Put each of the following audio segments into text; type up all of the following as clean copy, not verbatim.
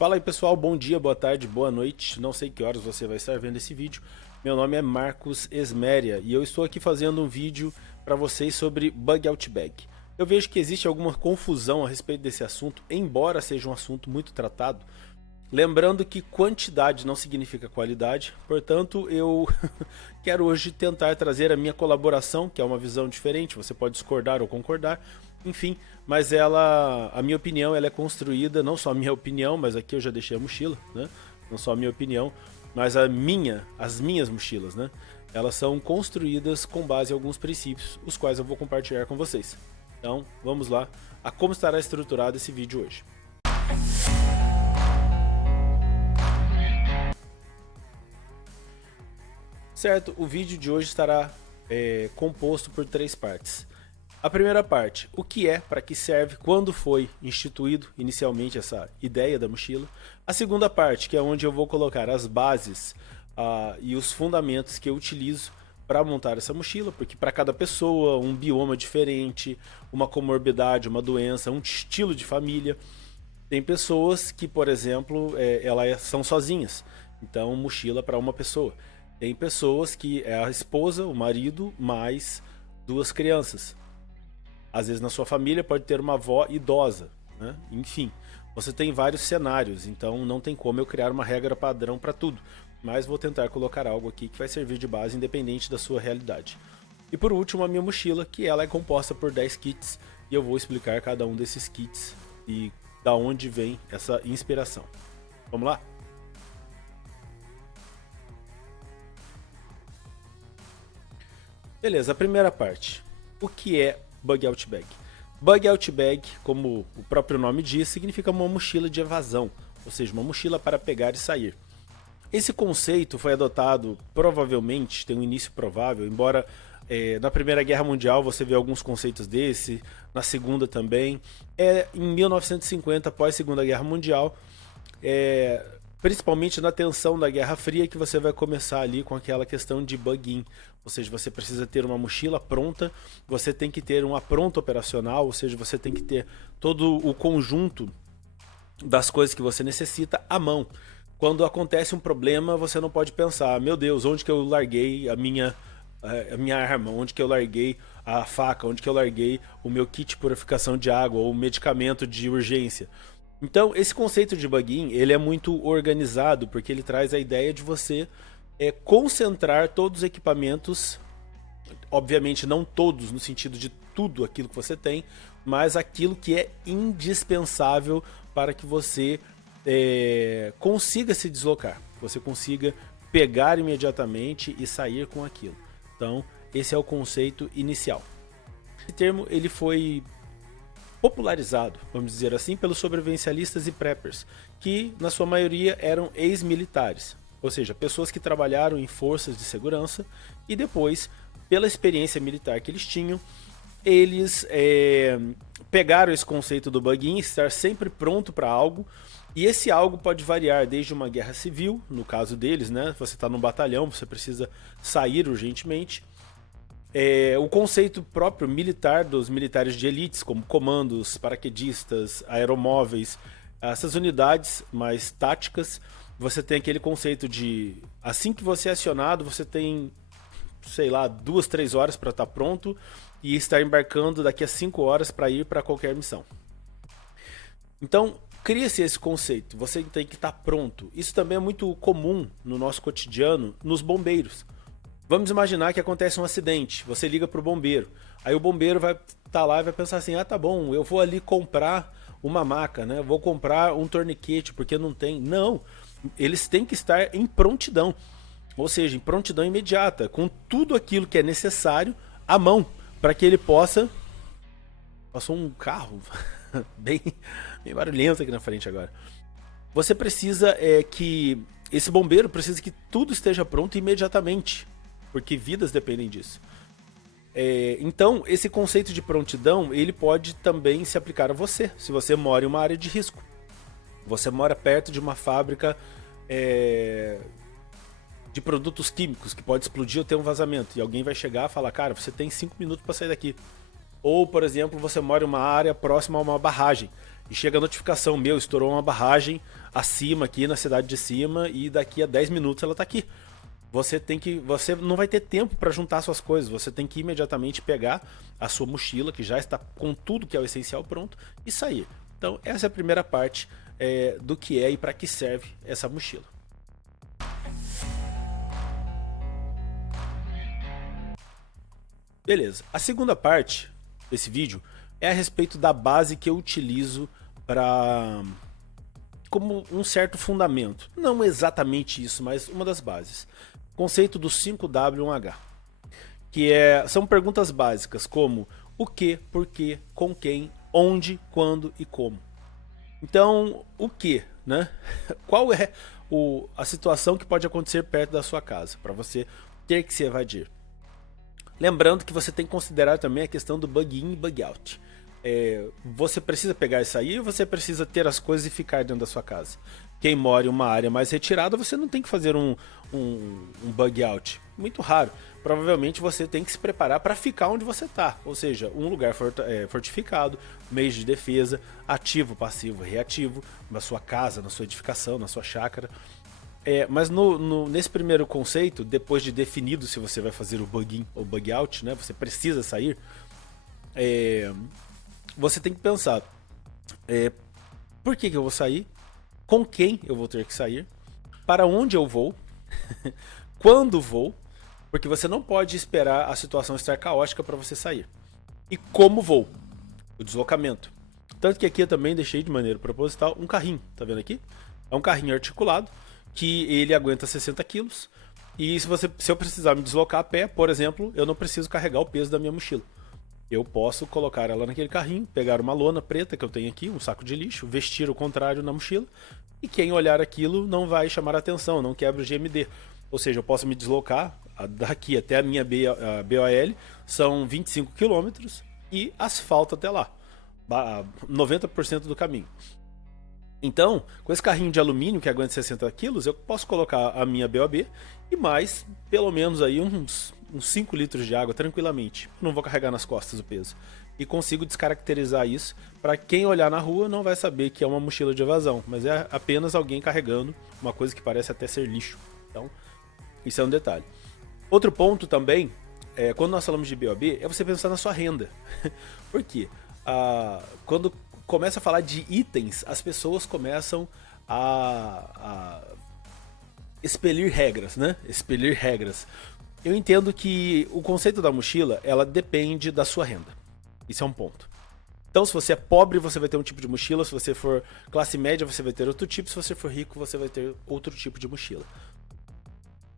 Fala aí pessoal, bom dia, boa tarde, boa noite, não sei que horas você vai estar vendo esse vídeo. Meu nome é Marcos Esméria e eu estou aqui fazendo um vídeo para vocês sobre Bug Out Bag. Eu vejo que existe alguma confusão a respeito desse assunto, embora seja um assunto muito tratado. Lembrando que quantidade não significa qualidade, portanto eu quero hoje tentar trazer a minha colaboração, que é uma visão diferente, você pode discordar ou concordar, enfim, mas a minha opinião ela é construída, não só a minha opinião, mas aqui eu já deixei a mochila, né? Não só a minha opinião, mas as minhas mochilas, né? Elas são construídas com base em alguns princípios, os quais eu vou compartilhar com vocês. Então, vamos lá a como estará estruturado esse vídeo hoje. Certo, o vídeo de hoje estará composto por três partes. A primeira parte, o que é, para que serve, quando foi instituído inicialmente essa ideia da mochila. A segunda parte, que é onde eu vou colocar as bases e os fundamentos que eu utilizo para montar essa mochila, porque para cada pessoa, um bioma diferente, uma comorbidade, uma doença, um estilo de família. Tem pessoas que, por exemplo, elas são sozinhas, então mochila para uma pessoa. Tem pessoas que é a esposa, o marido, mais duas crianças. Às vezes na sua família pode ter uma avó idosa, né? Enfim, você tem vários cenários, então não tem como eu criar uma regra padrão para tudo. Mas vou tentar colocar algo aqui que vai servir de base independente da sua realidade. E por último, a minha mochila, que ela é composta por 10 kits, e eu vou explicar cada um desses kits e da onde vem essa inspiração. Vamos lá? Beleza, a primeira parte. O que é Bug Out Bag? Bug Out Bag, como o próprio nome diz, significa uma mochila de evasão, ou seja, uma mochila para pegar e sair. Esse conceito foi adotado, provavelmente, tem um início provável, embora na Primeira Guerra Mundial você vê alguns conceitos desse, na Segunda também. Em 1950, após a Segunda Guerra Mundial, principalmente na tensão da Guerra Fria, que você vai começar ali com aquela questão de bug-in. Ou seja, você precisa ter uma mochila pronta, você tem que ter uma pronta operacional, ou seja, você tem que ter todo o conjunto das coisas que você necessita à mão. Quando acontece um problema, você não pode pensar, meu Deus, onde que eu larguei a minha arma, onde que eu larguei a faca, onde que eu larguei o meu kit de purificação de água ou o medicamento de urgência. Então, esse conceito de bug-in, ele é muito organizado, porque ele traz a ideia de você concentrar todos os equipamentos, obviamente não todos no sentido de tudo aquilo que você tem, mas aquilo que é indispensável para que você consiga se deslocar, você consiga pegar imediatamente e sair com aquilo. Então, esse é o conceito inicial. Esse termo ele foi popularizado, vamos dizer assim, pelos sobrevivencialistas e preppers, que na sua maioria eram ex-militares, ou seja, pessoas que trabalharam em forças de segurança e depois, pela experiência militar que eles tinham, eles pegaram esse conceito do bug-in, estar sempre pronto para algo, e esse algo pode variar desde uma guerra civil, no caso deles, né? Você está num batalhão, você precisa sair urgentemente. O conceito próprio militar dos militares de elites, como comandos, paraquedistas, aeromóveis, essas unidades mais táticas, você tem aquele conceito de assim que você é acionado, você tem, sei lá, 2, 3 horas para estar pronto e estar embarcando daqui a 5 horas para ir para qualquer missão. Então, cria-se esse conceito, você tem que estar pronto. Isso também é muito comum no nosso cotidiano, nos bombeiros. Vamos imaginar que acontece um acidente, você liga para o bombeiro, aí o bombeiro vai estar lá e vai pensar assim, tá bom, eu vou ali comprar uma maca, né? Vou comprar um torniquete porque não tem. Não, eles têm que estar em prontidão, ou seja, em prontidão imediata, com tudo aquilo que é necessário à mão, para que ele possa... Passou um carro bem barulhento aqui na frente agora. Você precisa que... Esse bombeiro precisa que tudo esteja pronto imediatamente, porque vidas dependem disso. Então, esse conceito de prontidão, ele pode também se aplicar a você, se você mora em uma área de risco. Você mora perto de uma fábrica de produtos químicos que pode explodir ou ter um vazamento, e alguém vai chegar e falar, cara, você tem 5 minutos para sair daqui. Ou, por exemplo, você mora em uma área próxima a uma barragem e chega a notificação, estourou uma barragem acima aqui na cidade de cima e daqui a 10 minutos ela tá aqui. Você não vai ter tempo para juntar suas coisas, você tem que imediatamente pegar a sua mochila, que já está com tudo que é o essencial pronto, e sair. Então, essa é a primeira parte do que é e para que serve essa mochila. Beleza, a segunda parte desse vídeo é a respeito da base que eu utilizo para como um certo fundamento. Não exatamente isso, mas uma das bases. Conceito do 5W1H, que são perguntas básicas como o que, por quê, com quem, onde, quando e como. Então, o que, né? Qual é a situação que pode acontecer perto da sua casa para você ter que se evadir? Lembrando que você tem que considerar também a questão do bug in e bug out. Você precisa pegar e sair ou você precisa ter as coisas e ficar dentro da sua casa? Quem mora em uma área mais retirada, você não tem que fazer um bug out. Muito raro. Provavelmente você tem que se preparar para ficar onde você está. Ou seja, um lugar fortificado, meios de defesa, ativo, passivo, reativo, na sua casa, na sua edificação, na sua chácara. Mas nesse primeiro conceito, depois de definido se você vai fazer o bug in ou bug out, né, você precisa sair, você tem que pensar, por que eu vou sair? Com quem eu vou ter que sair? Para onde eu vou? Quando vou? Porque você não pode esperar a situação estar caótica para você sair. E como vou? O deslocamento. Tanto que aqui eu também deixei de maneira proposital um carrinho, tá vendo aqui? É um carrinho articulado, que ele aguenta 60 quilos. E se eu precisar me deslocar a pé, por exemplo, eu não preciso carregar o peso da minha mochila. Eu posso colocar ela naquele carrinho, pegar uma lona preta que eu tenho aqui, um saco de lixo, vestir o contrário na mochila, e quem olhar aquilo não vai chamar atenção, não quebra o GMD. Ou seja, eu posso me deslocar daqui até a minha BOL, são 25 km e asfalto até lá, 90% do caminho. Então, com esse carrinho de alumínio que aguenta 60 kg, eu posso colocar a minha BOB e mais, pelo menos aí uns 5 litros de água tranquilamente. Eu não vou carregar nas costas o peso. E consigo descaracterizar isso para quem olhar na rua não vai saber que é uma mochila de evasão, mas é apenas alguém carregando uma coisa que parece até ser lixo. Então, isso é um detalhe. Outro ponto também, quando nós falamos de BOB, é você pensar na sua renda. Por quê? Quando começa a falar de itens, as pessoas começam a expelir regras, né? Expelir regras. Eu entendo que o conceito da mochila, ela depende da sua renda. Isso é um ponto. Então, se você é pobre, você vai ter um tipo de mochila. Se você for classe média, você vai ter outro tipo. Se você for rico, você vai ter outro tipo de mochila.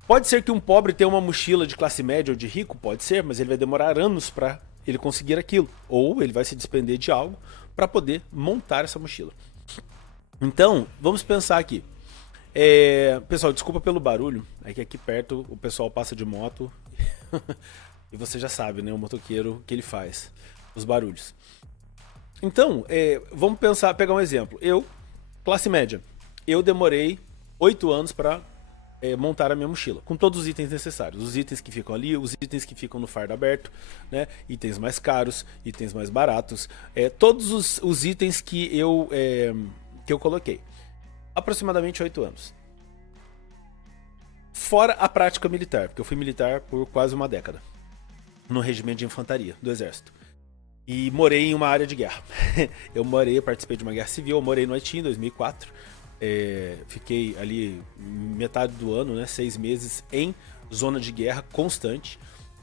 Pode ser que um pobre tenha uma mochila de classe média ou de rico, pode ser, mas ele vai demorar anos para ele conseguir aquilo. Ou ele vai se despender de algo para poder montar essa mochila. Então, vamos pensar aqui. Pessoal, desculpa pelo barulho. É que aqui perto o pessoal passa de moto e você já sabe, né? O motoqueiro, o que ele faz, os barulhos. Então, vamos pegar um exemplo. Eu, classe média, eu demorei 8 anos para montar a minha mochila, com todos os itens necessários. Os itens que ficam ali, os itens que ficam no fardo aberto, né? Itens mais caros, itens mais baratos, todos os itens que eu coloquei. Aproximadamente 8 anos. Fora a prática militar, porque eu fui militar por quase uma década, no regimento de infantaria do exército. E morei em uma área de guerra. Eu participei de uma guerra civil, eu morei no Haiti em 2004. Fiquei ali metade do ano, né, 6 meses em zona de guerra constante.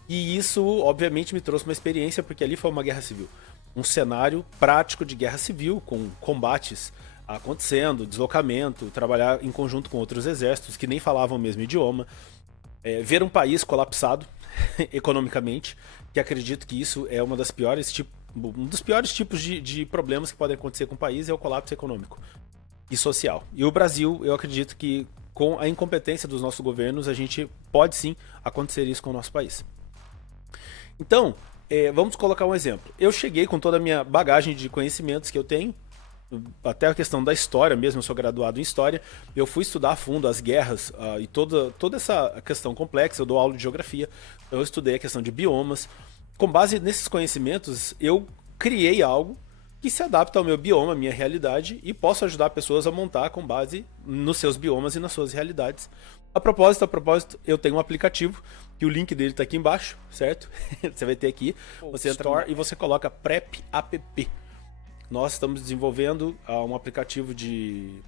E isso, obviamente, me trouxe uma experiência, porque ali foi uma guerra civil. Um cenário prático de guerra civil, com combates acontecendo, deslocamento, trabalhar em conjunto com outros exércitos que nem falavam o mesmo idioma. Ver um país colapsado economicamente, que acredito que isso é um dos piores tipos de problemas que podem acontecer com o país, é o colapso econômico e social. E o Brasil, eu acredito que com a incompetência dos nossos governos, a gente pode sim acontecer isso com o nosso país. Então, vamos colocar um exemplo. Eu cheguei com toda a minha bagagem de conhecimentos que eu tenho, até a questão da história mesmo, eu sou graduado em história, eu fui estudar a fundo as guerras e toda essa questão complexa, eu dou aula de geografia, então eu estudei a questão de biomas, com base nesses conhecimentos, eu criei algo que se adapta ao meu bioma, à minha realidade, e posso ajudar pessoas a montar com base nos seus biomas e nas suas realidades. A propósito, eu tenho um aplicativo, que o link dele está aqui embaixo, certo? Você vai ter aqui, você entra e você coloca Prep App. Nós estamos desenvolvendo um aplicativo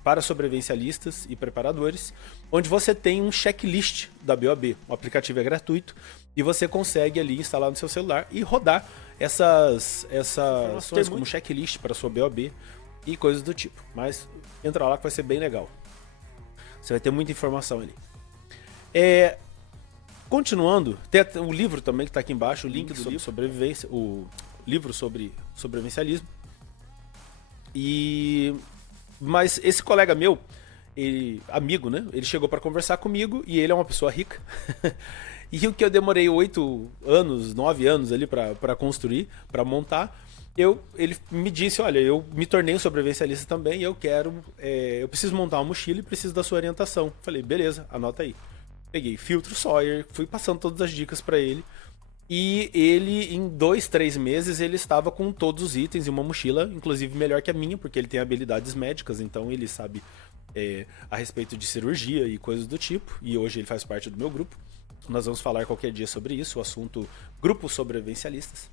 para sobrevivencialistas e preparadores, onde você tem um checklist da BOAB. O aplicativo é gratuito e você consegue ali instalar no seu celular e rodar essas informações como checklist para a sua BOAB e coisas do tipo. Mas entra lá que vai ser bem legal. Você vai ter muita informação ali. Continuando, tem o livro também que está aqui embaixo, o link do livro sobrevivência, o livro sobre sobrevivencialismo. Mas esse colega meu, amigo, né? Ele chegou para conversar comigo e ele é uma pessoa rica. E o que eu demorei 9 anos ali para construir, para montar, ele me disse, olha, eu me tornei um sobrevivencialista também e eu preciso montar uma mochila e preciso da sua orientação. Falei, beleza, anota aí. Peguei filtro Sawyer, fui passando todas as dicas para ele. E ele, em 2, 3 meses, ele estava com todos os itens e uma mochila, inclusive melhor que a minha, porque ele tem habilidades médicas, então ele sabe a respeito de cirurgia e coisas do tipo. E hoje ele faz parte do meu grupo. Nós vamos falar qualquer dia sobre isso, o assunto Grupo Sobrevivencialistas.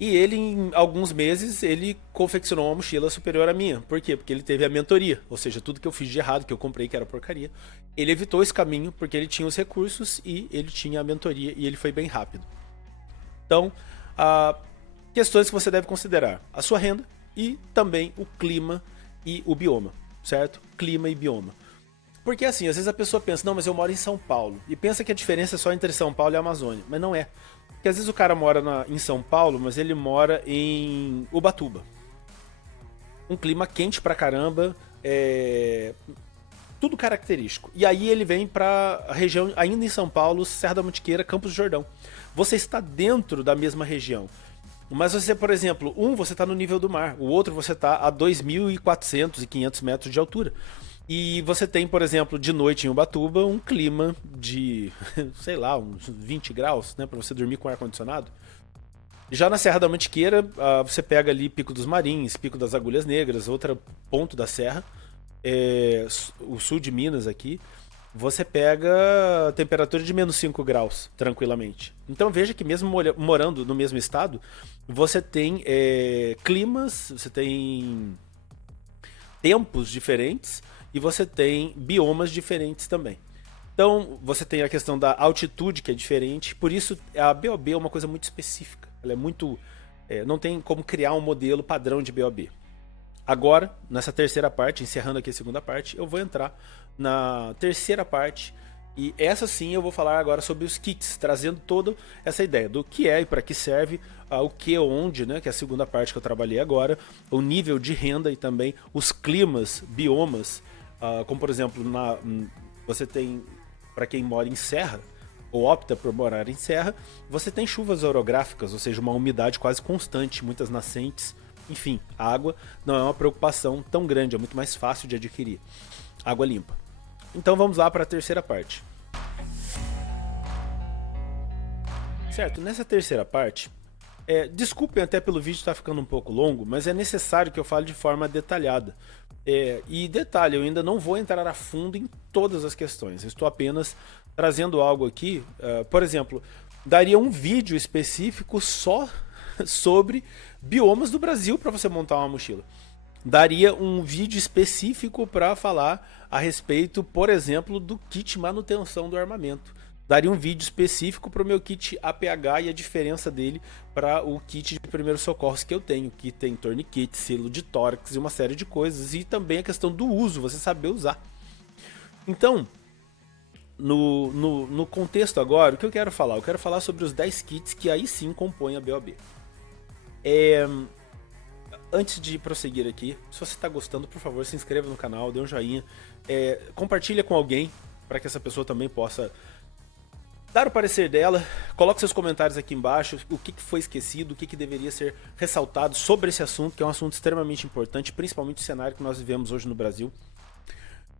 E ele, em alguns meses, ele confeccionou uma mochila superior à minha. Por quê? Porque ele teve a mentoria. Ou seja, tudo que eu fiz de errado, que eu comprei que era porcaria, ele evitou esse caminho porque ele tinha os recursos e ele tinha a mentoria e ele foi bem rápido. Então, questões que você deve considerar. A sua renda e também o clima e o bioma, certo? Clima e bioma. Porque assim, às vezes a pessoa pensa, não, mas eu moro em São Paulo. E pensa que a diferença é só entre São Paulo e a Amazônia. Mas não é. Porque às vezes o cara mora em São Paulo, mas ele mora em Ubatuba. Um clima quente pra caramba, tudo característico. E aí ele vem pra região, ainda em São Paulo, Serra da Mantiqueira, Campos do Jordão. Você está dentro da mesma região. Mas você, por exemplo, você está no nível do mar, o outro você está a 2.400 e 500 metros de altura. E você tem, por exemplo, de noite em Ubatuba, um clima de, sei lá, uns 20 graus, né, para você dormir com ar-condicionado. Já na Serra da Mantiqueira, você pega ali Pico dos Marins, Pico das Agulhas Negras, outro ponto da serra, o sul de Minas aqui, você pega temperatura de menos 5 graus, tranquilamente. Então veja que mesmo morando no mesmo estado, você tem climas, você tem tempos diferentes, e você tem biomas diferentes também. Então, você tem a questão da altitude, que é diferente. Por isso, a BOB é uma coisa muito específica. Ela é muito... não tem como criar um modelo padrão de BOB. Agora, nessa terceira parte, encerrando aqui a segunda parte, eu vou entrar na terceira parte. E essa sim eu vou falar agora sobre os kits, trazendo toda essa ideia do que é e para que serve, o que, onde, né, que é a segunda parte que eu trabalhei agora, o nível de renda e também os climas, biomas, como por exemplo, você tem, para quem mora em serra, ou opta por morar em serra, você tem chuvas orográficas, ou seja, uma umidade quase constante, muitas nascentes, enfim, a água não é uma preocupação tão grande, é muito mais fácil de adquirir, água limpa. Então vamos lá para a terceira parte. Certo, nessa terceira parte, desculpem até pelo vídeo estar ficando um pouco longo, mas é necessário que eu fale de forma detalhada. E detalhe, eu ainda não vou entrar a fundo em todas as questões, eu estou apenas trazendo algo aqui, por exemplo, daria um vídeo específico só sobre biomas do Brasil para você montar uma mochila. Daria um vídeo específico para falar a respeito, por exemplo, do kit manutenção do armamento. Daria um vídeo específico para o meu kit APH e a diferença dele para o kit de primeiros socorros que eu tenho, que tem torniquete, selo de tórax e uma série de coisas, e também a questão do uso, você saber usar. Então, no contexto agora, o que eu quero falar? Eu quero falar sobre os 10 kits que aí sim compõem a BOAB. Antes de prosseguir aqui, se você está gostando, por favor, se inscreva no canal, dê um joinha, compartilha com alguém, para que essa pessoa também possa dar o parecer dela. Coloque seus comentários aqui embaixo, o que foi esquecido, o que deveria ser ressaltado sobre esse assunto, que é um assunto extremamente importante, principalmente no cenário que nós vivemos hoje no Brasil.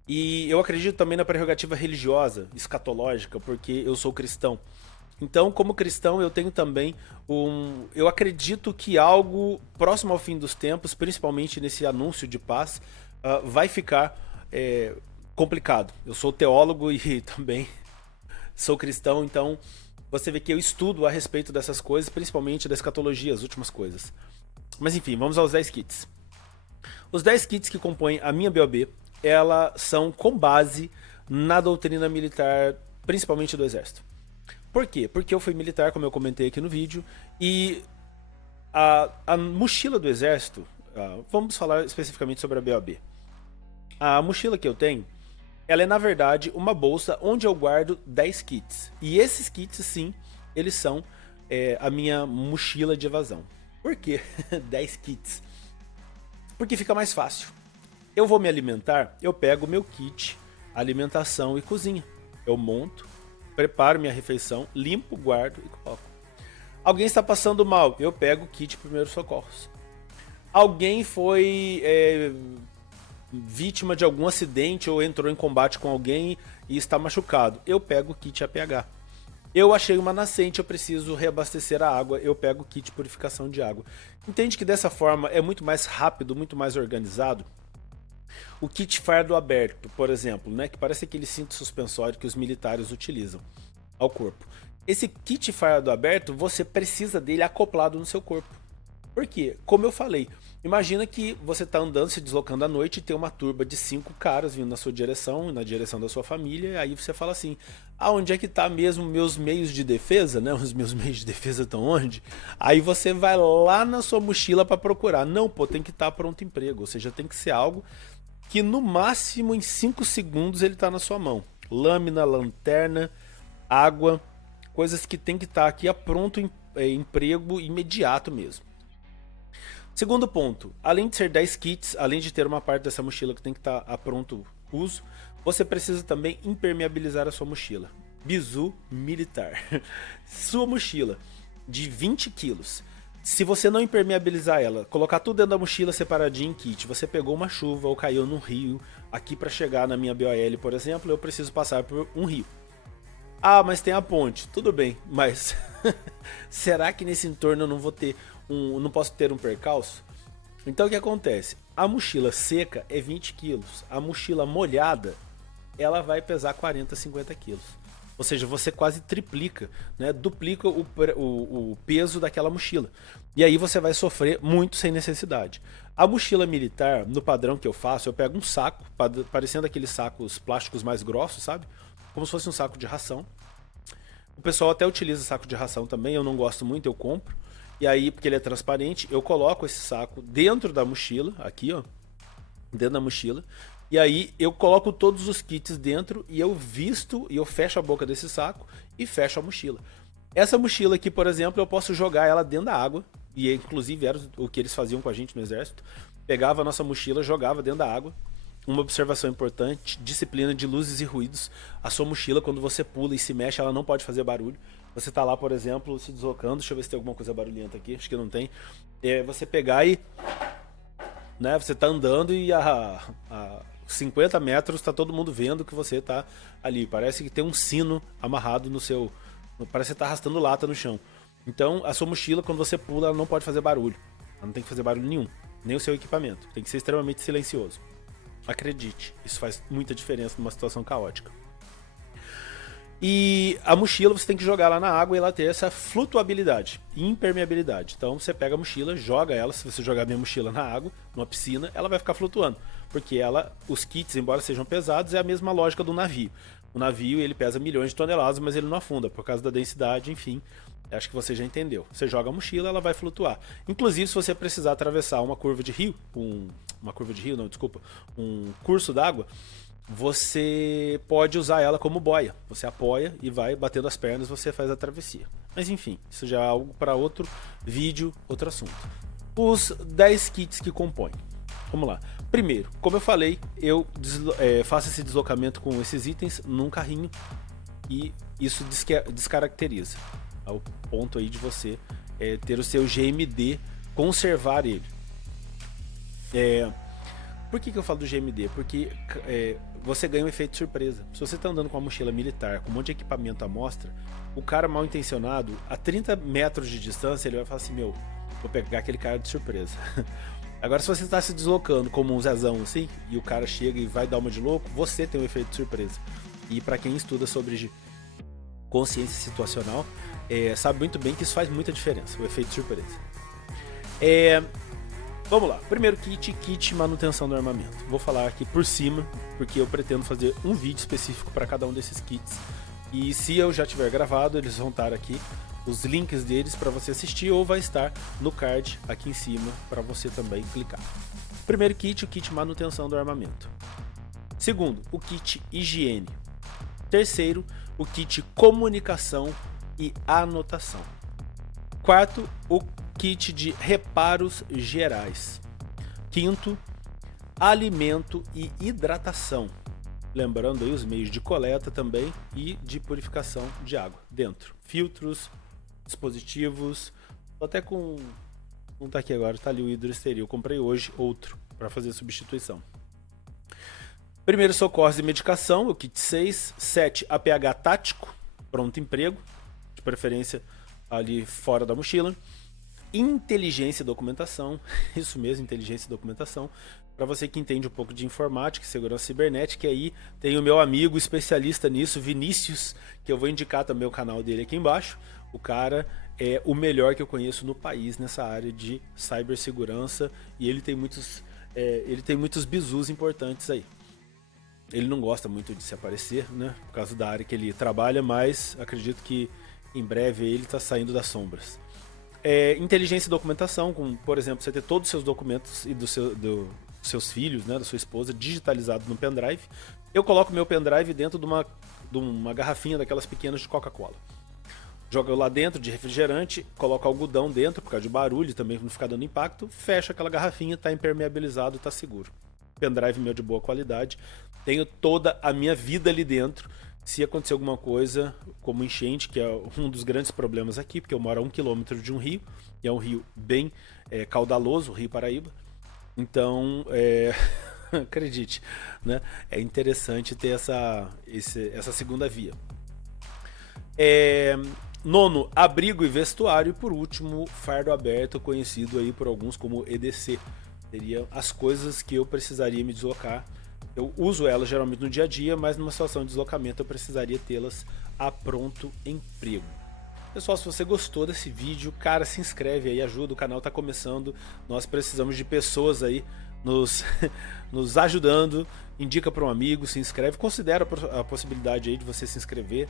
E eu acredito também na prerrogativa religiosa, escatológica, porque eu sou cristão. Então, como cristão, eu tenho também eu acredito que algo próximo ao fim dos tempos, principalmente nesse anúncio de paz, vai ficar complicado. Eu sou teólogo e também sou cristão, então você vê que eu estudo a respeito dessas coisas, principalmente da escatologia, as últimas coisas. Mas enfim, vamos aos 10 kits. Os 10 kits que compõem a minha BOB, elas são com base na doutrina militar, principalmente do Exército. Por quê? Porque eu fui militar, como eu comentei aqui no vídeo, e a mochila do Exército, vamos falar especificamente sobre a BOB. A mochila que eu tenho, ela é na verdade uma bolsa onde eu guardo 10 kits. E esses kits, sim, eles são a minha mochila de evasão. Por quê 10 kits? Porque fica mais fácil. Eu vou me alimentar, eu pego o meu kit alimentação e cozinha. Eu monto, preparo minha refeição, limpo, guardo e coloco. Alguém está passando mal, eu pego o kit primeiros socorros. Alguém foi vítima de algum acidente ou entrou em combate com alguém e está machucado, eu pego o kit APH. Eu achei uma nascente, eu preciso reabastecer a água, eu pego o kit purificação de água. Entende que dessa forma é muito mais rápido, muito mais organizado? O kit fardo aberto, por exemplo, né, que parece aquele cinto suspensório que os militares utilizam ao corpo. Esse kit fardo aberto, você precisa dele acoplado no seu corpo. Por quê? Como eu falei, imagina que você está andando, se deslocando à noite e tem uma turba de 5 caras vindo na sua direção, na direção da sua família, e aí você fala assim, onde é que tá mesmo meus meios de defesa, né? Os meus meios de defesa estão onde? Aí você vai lá na sua mochila para procurar. Não, pô, tem que estar pronto emprego, ou seja, tem que ser algo que no máximo em 5 segundos ele está na sua mão. Lâmina, lanterna, água, coisas que tem que estar aqui a pronto emprego imediato mesmo. Segundo ponto, além de ser 10 kits, além de ter uma parte dessa mochila que tem que estar a pronto uso, você precisa também impermeabilizar a sua mochila. Bizu militar. Sua mochila de 20 quilos. Se você não impermeabilizar ela, colocar tudo dentro da mochila separadinho em kit, você pegou uma chuva ou caiu num rio, aqui para chegar na minha BOL, por exemplo, eu preciso passar por um rio. Ah, mas tem a ponte. Tudo bem, mas será que nesse entorno eu não vou ter não posso ter um percalço? Então o que acontece? A mochila seca é 20 quilos, a mochila molhada ela vai pesar 40, 50 quilos. Ou seja, você quase triplica, né? Duplica o peso daquela mochila. E aí você vai sofrer muito sem necessidade. A mochila militar, no padrão que eu faço, eu pego um saco, parecendo aqueles sacos plásticos mais grossos, sabe? Como se fosse um saco de ração. O pessoal até utiliza saco de ração também, eu não gosto muito, eu compro. E aí, porque ele é transparente, eu coloco esse saco dentro da mochila, aqui ó, dentro da mochila. E aí eu coloco todos os kits dentro e eu visto e eu fecho a boca desse saco e fecho a mochila. Essa mochila aqui, por exemplo, eu posso jogar ela dentro da água. E inclusive era o que eles faziam com a gente no exército. Pegava a nossa mochila, jogava dentro da água. Uma observação importante, disciplina de luzes e ruídos. A sua mochila, quando você pula e se mexe, ela não pode fazer barulho. Você tá lá, por exemplo, se deslocando. Deixa eu ver se tem alguma coisa barulhenta aqui. Acho que não tem. Você pegar e... né, você tá andando e a 50 metros tá todo mundo vendo que você tá ali. Parece que tem um sino amarrado no seu... Parece que você tá arrastando lata no chão. Então, a sua mochila, quando você pula, ela não pode fazer barulho. Ela não tem que fazer barulho nenhum. Nem o seu equipamento. Tem que ser extremamente silencioso. Acredite, isso faz muita diferença numa situação caótica. E a mochila você tem que jogar lá na água e ela ter essa flutuabilidade e impermeabilidade. Então você pega a mochila, joga ela, se você jogar a minha mochila na água, numa piscina, ela vai ficar flutuando. Porque os kits, embora sejam pesados, é a mesma lógica do navio. O navio ele pesa milhões de toneladas, mas ele não afunda por causa da densidade, enfim. Acho que você já entendeu. Você joga a mochila, ela vai flutuar. Inclusive, se você precisar atravessar uma curva de rio, um curso d'água, você pode usar ela como boia. Você apoia e vai batendo as pernas, você faz a travessia. Mas enfim, isso já é algo para outro vídeo, outro assunto. Os 10 kits que compõem. Vamos lá. Primeiro, como eu falei, eu faço esse deslocamento com esses itens num carrinho e isso descaracteriza. Ao ponto aí de você ter o seu GMD, conservar ele. Por que eu falo do GMD? Porque você ganha um efeito de surpresa. Se você tá andando com uma mochila militar, com um monte de equipamento à mostra, o cara mal intencionado, a 30 metros de distância, ele vai falar assim, meu, vou pegar aquele cara de surpresa. Agora, se você está se deslocando como um Zezão assim, e o cara chega e vai dar uma de louco, você tem um efeito de surpresa. E para quem estuda sobre consciência situacional, sabe muito bem que isso faz muita diferença, o efeito de surpresa. Vamos lá, primeiro kit manutenção do armamento. Vou falar aqui por cima, porque eu pretendo fazer um vídeo específico para cada um desses kits. E se eu já tiver gravado, eles vão estar aqui, os links deles para você assistir, ou vai estar no card aqui em cima para você também clicar. Primeiro kit, o kit manutenção do armamento. Segundo, o kit higiene. Terceiro, o kit comunicação e anotação. Quarto, o kit de reparos gerais. Quinto, alimento e hidratação. Lembrando aí os meios de coleta também e de purificação de água dentro. Filtros, dispositivos, até com... não tá aqui agora, tá ali o hidroesteril. Eu comprei hoje outro para fazer substituição. Primeiro socorros e medicação, o kit 6. 7, APH tático, pronto emprego, de preferência ali fora da mochila. Inteligência e documentação, isso mesmo, inteligência e documentação. Para você que entende um pouco de informática e segurança cibernética, aí tem o meu amigo especialista nisso, Vinícius, que eu vou indicar também o canal dele aqui embaixo. O cara é o melhor que eu conheço no país nessa área de cibersegurança e ele tem muitos bizus importantes aí. Ele não gosta muito de se aparecer, né, por causa da área que ele trabalha, mas acredito que em breve ele está saindo das sombras. Inteligência e documentação, com, por exemplo, você ter todos os seus documentos e dos seus filhos, né, da sua esposa, digitalizado no pendrive. Eu coloco meu pendrive dentro de uma garrafinha daquelas pequenas de Coca-Cola. Jogo lá dentro de refrigerante, coloco algodão dentro, por causa de barulho também, não ficar dando impacto, fecho aquela garrafinha, está impermeabilizado, está seguro. Pendrive meu de boa qualidade, tenho toda a minha vida ali dentro. Se acontecer alguma coisa, como enchente, que é um dos grandes problemas aqui, porque eu moro a 1 km de um rio, e é um rio bem caudaloso, o Rio Paraíba. Então, acredite, né? É interessante ter essa segunda via. Nono, abrigo e vestuário. E por último, fardo aberto, conhecido aí por alguns como EDC. Seriam as coisas que eu precisaria me deslocar. Eu uso elas geralmente no dia a dia, mas numa situação de deslocamento eu precisaria tê-las a pronto emprego. Pessoal, se você gostou desse vídeo, cara, se inscreve aí, ajuda, o canal tá começando, nós precisamos de pessoas aí nos ajudando, indica para um amigo, se inscreve, considera a possibilidade aí de você se inscrever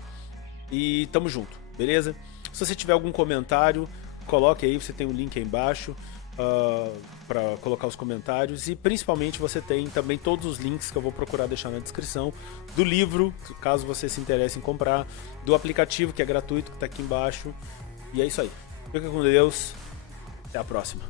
e tamo junto, beleza? Se você tiver algum comentário, coloque aí, você tem um link aí embaixo para colocar os comentários, e principalmente você tem também todos os links que eu vou procurar deixar na descrição do livro, caso você se interesse em comprar, do aplicativo que é gratuito, que está aqui embaixo, e é isso aí. Fica com Deus, até a próxima.